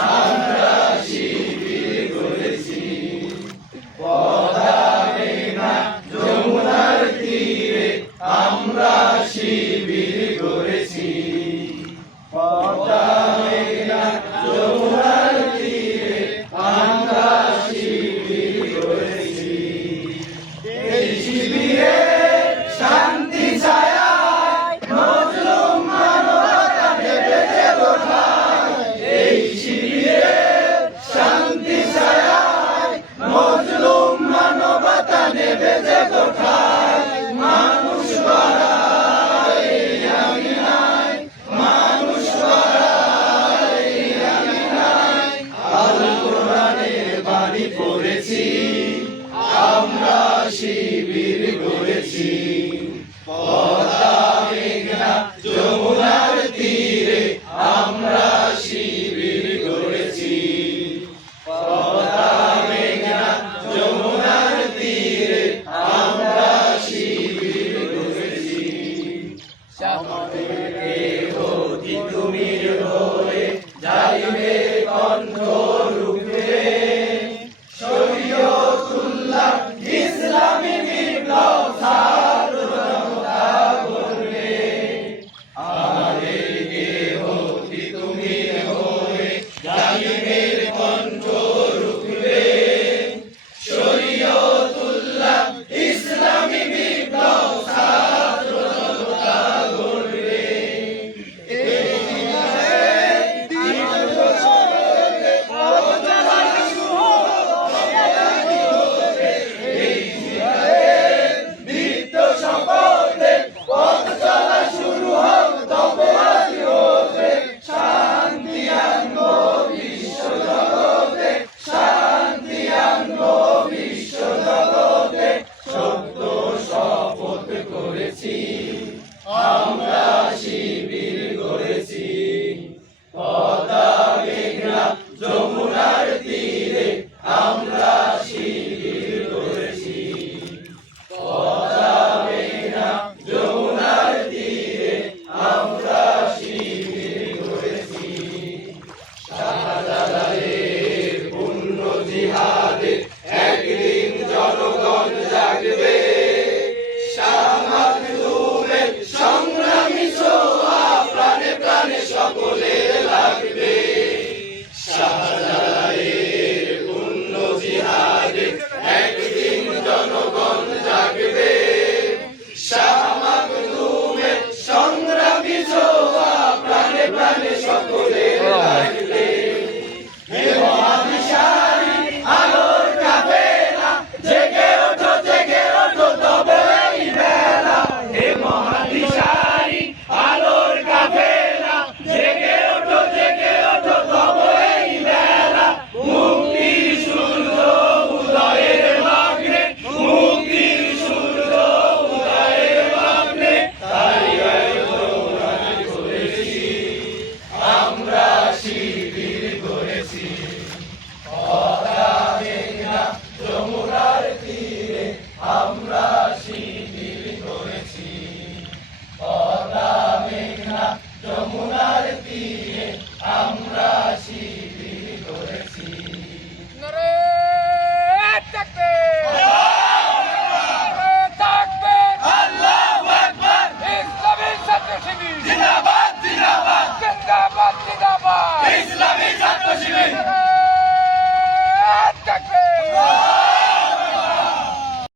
আমরা শিবির করেছি। পদ্মা মেঘনা যমুনার তীরে আমরা শিবির করেছি। পদ্মা মেঘনা যমুনার তীরে আমরা শিবির করেছি। এই শিবিরে শান্তি ছায়ায় মজলুম মানবতা নেবে যে কোথায়। এই শিবিরে শান্তি ছায়ায় মজলুম মানবতা নেবে যে কোথায়। মানুষ গড়া এই আমিনায়, মানুষ গড়া এই আমিনায় আল কোরআনের বাণী পড়েছি। আমরা শিবির গড়েছি। পদ্মা মেঘনা যমুনার তীরে আমরা শিবির গড়েছি। পদ্মা মেঘনা যমুনার তীরে আমরা শিবির গড়েছি। অতি তুমির হয়ে যাইবে কণ্ঠ রূপে। শরীয়তুল্লাহ ইসলামী বিপ্লব ছাত্র জনতা করবে। আমাদেরকে অতি তুমির হয়ে যাইবে কণ্ঠ রূপে। শরীয়তুল্লাহ ইসলামী বিপ্লব ছাত্র জনতা করবে। আমরা শিবির গড়েছি। পদ্মা মেঘনা যমুনার তীরে আমরা শিবির গড়েছি। পদ্মা মেঘনা যমুনার তীরে আমরা শিবির গড়েছি। শাহজালালের পূর্ণ জিহাদে একদিন জনগণ জাগবে। সংগ্রামী ছোঁয়া প্রাণে প্রাণে সকলে লাগবে। শাহজালালের পূর্ণ জিহাদে একদিন জনগণ জাগবে। শাহ মাখদুমের সংগ্রামী ছোঁয়া প্রাণে প্রাণে সকলে লাগবে। হে মহাদিশারি আলোর কাফেলা জেগে ওঠো জেগে ওঠো তবে এই বেলা। হে মহাদিশারি আলোর কাফেলা জেগে ওঠো জেগে ওঠো তবে এই বেলা। মুক্তির সূর্য উদয়ের লগ্নে, মুক্তির সূর্য উদয়ের লগ্নে তাই আয়োজন করেছি। আমরা শিবির করেছি। পদ্মা মেঘনা যমুনার তীরে আমরা শিবির করেছি। পদ্মা মেঘনা যমুনার তীরে আমরা